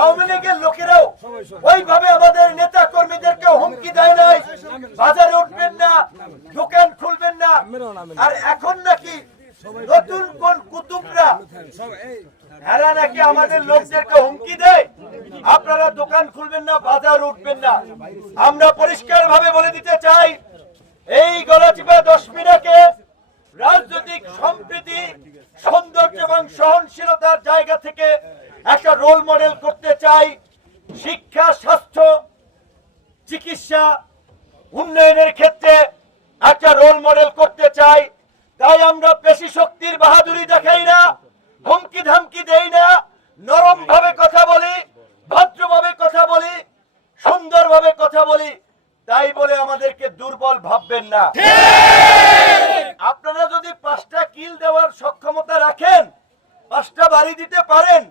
আওয়ামী লীগের লোকেরাও ওইভাবে আমাদের নেতা কর্মীদেরকে হুমকি দেয় নাই। বাজারে উঠবেন না, দোকান খুলবেন না। আর এখন নাকি নতুন কোন কুতুবরা এরা নাকি আমাদের লোকদেরকে হুমকি দেয়? আপনারা দোকান খুলবেন না, বাজার উঠবেন না। আমরা পরিষ্কার ভাবে বলে দিতে চাই, এই গলাচিপা দশমিনাকে রাজনৈতিক সম্প্রীতি, সৌন্দর্য এবং সহনশীলতার জায়গা থেকে একটা রোল মডেল করতে চাই শিক্ষা স্বাস্থ্য চিকিৎসা উন্নয়নের ক্ষেত্রে একটা রোল মডেল করতে চাই। তাই আমরা পেশি শক্তির বাহাদুরি দেখাই না হুমকি ধামকি দেই না নরম ভাবে কথা বলি ভদ্রভাবে কথা বলি সুন্দরভাবে কথা বলি তাই বলে আমাদেরকে দুর্বল ভাববেন না। আপনারা যদি পাঁচটা কিল দেওয়ার সক্ষমতা রাখেন পাঁচটা বাড়ি দিতে পারেন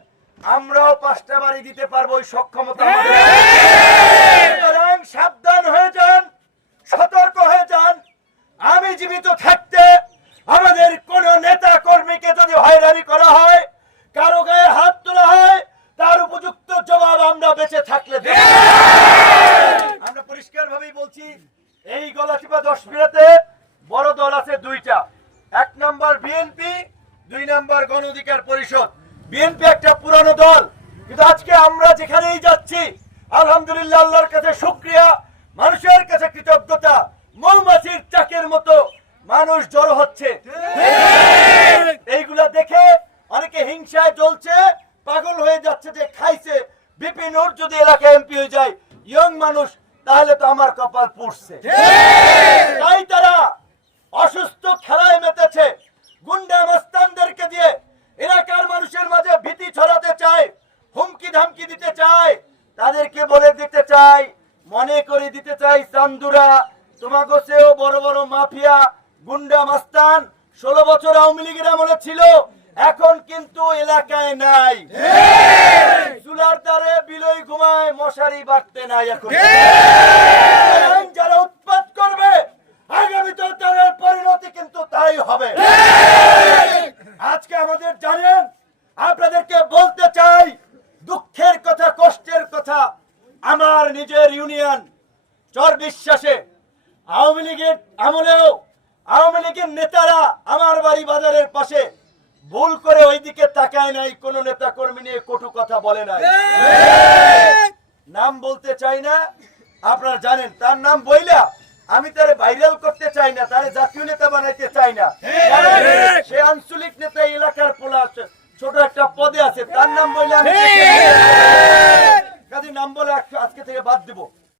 আমরাও পাঁচটা বাড়ি দিতে পারব ওই সক্ষমতা সুতরাং সাবধান হয়ে যান সতর্ক হয়ে যান। আমি জীবিত থাকতে আমাদের কোন নেতা কর্মীকে যদি হয়রানি করা হয় কারও গায়ে হাত তোলা হয় তার উপযুক্ত জবাব আমরা বেঁচে থাকলে আমরা পরিষ্কার ভাবেই বলছি এই গলাচিপা দশ মিনিটে বড় দল আছে দুইটা। এক নম্বর বিএনপি দুই নম্বর গণ অধিকার পরিষদ। বিএনপি একটা পুরানো দল। কিন্তু আজকে আমরা যেখানেই যাচ্ছি আলহামদুলিল্লাহ আল্লাহর কাছে শুক্রিয়া মানুষের কাছে কৃতজ্ঞতা মৌমাছির চাকের মতো মানুষ জড়ো হচ্ছে। এইগুলা দেখে অনেকে হিংসায় জ্বলছে পাগল হয়ে যাচ্ছে যে খাইছে। বিপিন ওর যদি এলাকায় এমপি হয়ে যায় ইয়ং মানুষ তাহলে তো আমার কপাল পুড়ছে। তাই তারা অসুস্থ খেলায় মেতেছে গুন্ডা মস্তানদেরকে দিয়ে এলাকার মানুষের মাঝে ভীতি ছড়াতে চায় হুমকি ধামকি দিতে চায় তাদেরকে বলে দিতে চাই, মনে করে দিতে চাই চান্দুরা তোমাকে সেও বড় বড় মাফিয়া গুন্ডা মাস্তান ষোলো বছর আওয়ামী লীগের আমলে ছিল, এখন কিন্তু এলাকায় নাই। চুলার দ্বারে বিলই ঘুমায়, মশারি বাড়তে নাই এখন। যারা উৎপাত করবে আগামীতে তাদের পরিণতি কিন্তু তাই হবে আজকে আমাদের জানেন আপনাদেরকে বলতে চাই দুঃখের কথা কষ্টের কথা আমার নিজের ইউনিয়ন চর বিশ্বাসে আওয়ামী লীগের আমলেও আওয়ামী লীগের নেতারা আমার বাড়ি বাজারের পাশে ভুল করে ওইদিকে তাকায় নাই, কোন নেতা কর্মী নিয়ে কটু কথা বলে নাই। নাম বলতে চাই না, আপনারা জানেন, তার নাম বইলা, আমি তারে ভাইরাল করতে চাই না, তারে জাতীয় নেতা বানাইতে চাই না। সে আঞ্চলিক নেতা এলাকার পোলা ছোট একটা পদে আছে, তার নাম বইলে নাম বলে আজকে থেকে বাদ দিব।